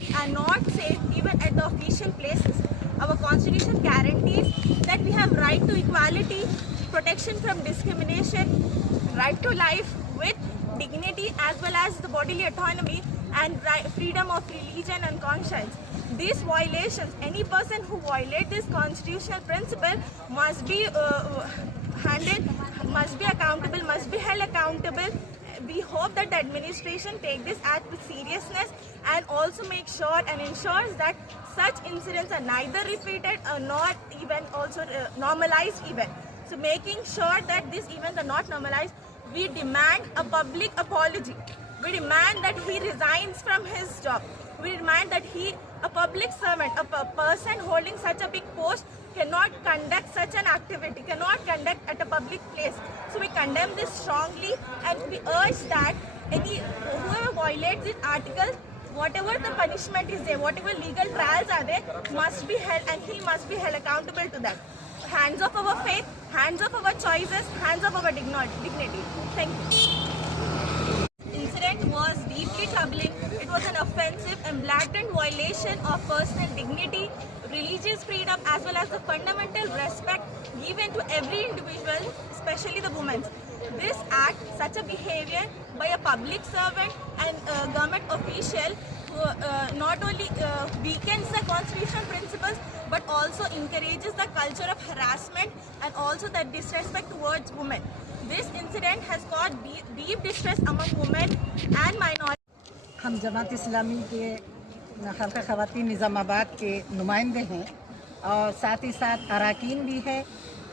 are not safe even at the official places. Our constitution guarantees that we have right to equality, protection from discrimination, right to life with dignity as well as the bodily autonomy and freedom of religion and conscience. These violations, any person who violates this constitutional principle must be must be accountable, must be held accountable. We hope that the administration take this act with seriousness and also make sure and ensures that such incidents are neither repeated or not even also normalized even. So making sure that these events are not normalized, we demand a public apology. We demand that he resigns from his job. We demand that a public servant, a person holding such a big post cannot conduct such an activity, cannot conduct at a public place. So we condemn this strongly and we urge that whoever violates this article, whatever the punishment is there, whatever legal trials are there, must be held and he must be held accountable to that. Hands off our faith, hands off our choices, hands off our dignity. Thank you. Incident was deeply troubling. It was an offensive and blatant violation of personal dignity, religious freedom as well as the fundamental respect given to every individual, especially the women. This act, such a behavior by a public servant and government official who not only weakens the constitutional principles but also encourages the culture of harassment and also the disrespect towards women. This incident has caused deep distress among women and minorities. हम जमात इस्लामी के हल्का ख़वातीन निज़ामाबाद के नुमाइंदे हैं और साथ ही साथ अरकान भी है।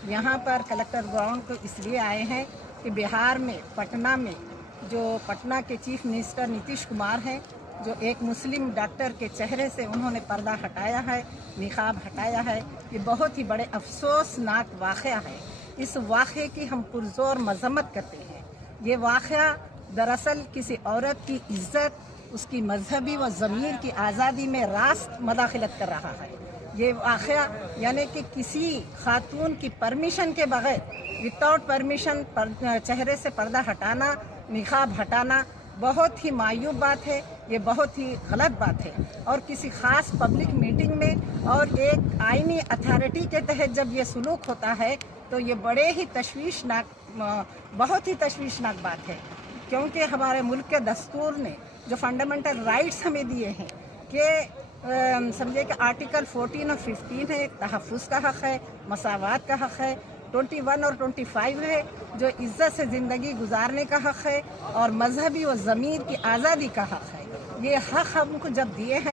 यहाँ पर कलेक्टर ग्राउंड को इसलिए आए हैं कि बिहार में पटना में जो पटना के चीफ मिनिस्टर नीतीश कुमार हैं, जो एक मुस्लिम डॉक्टर के चेहरे से उन्होंने पर्दा हटाया है, निकाब हटाया है, ये बहुत ही बड़े अफसोसनाक वाक़या है। इस वाक़े की हम पुरज़ोर मज़म्मत करते हैं। ये वाक़या दरअसल किसी औरत की इज़्ज़त, उसकी मजहबी व ज़मीर की आज़ादी में रास्त मदाखलत कर रहा है। ये वाक़या यानी कि किसी खातून की परमिशन के बग़ैर, विदाउट परमिशन चेहरे से पर्दा हटाना, निकाब हटाना बहुत ही मायूब बात है। ये बहुत ही गलत बात है और किसी ख़ास पब्लिक मीटिंग में और एक आइनी अथॉरिटी के तहत जब ये सलूक होता है तो ये बड़े ही तशवीशनाक, बहुत ही तशवीशनाक बात है। क्योंकि हमारे मुल्क के दस्तूर ने जो फंडामेंटल राइट्स हमें दिए हैं कि समझे कि आर्टिकल 14 और 15 है, तहफ़्फ़ुज़ का हक़ है, मसावात का हक़ है, 21 और 25 है जो इज़्ज़त से ज़िंदगी गुजारने का हक़ है और मजहबी व ज़मीर की आज़ादी का हक़ है। ये हक़ हमको जब दिए हैं